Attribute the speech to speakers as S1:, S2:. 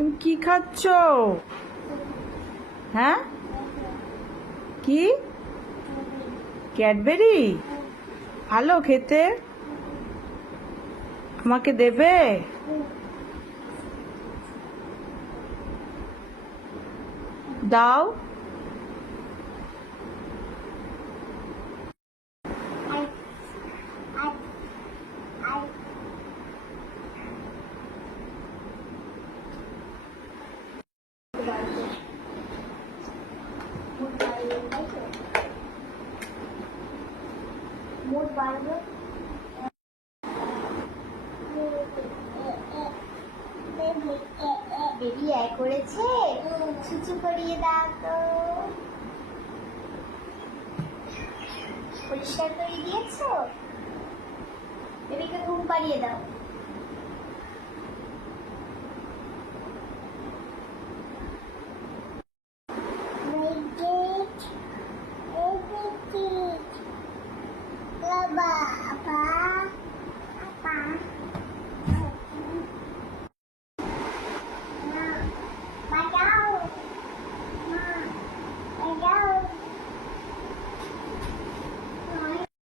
S1: তুমি কি খাচ্ছ? হ্যাঁ? কি? ক্যাডবেরি? ভালো খেতে? আমাকে দেবে? দাও।
S2: মোট বাড়বে বেবি এ করেছে। ছুচু করিয়ে দাও তো। পরিষ্কার করে দিয়েছ? বেবিকে ঘুম পাড়িয়ে দাও।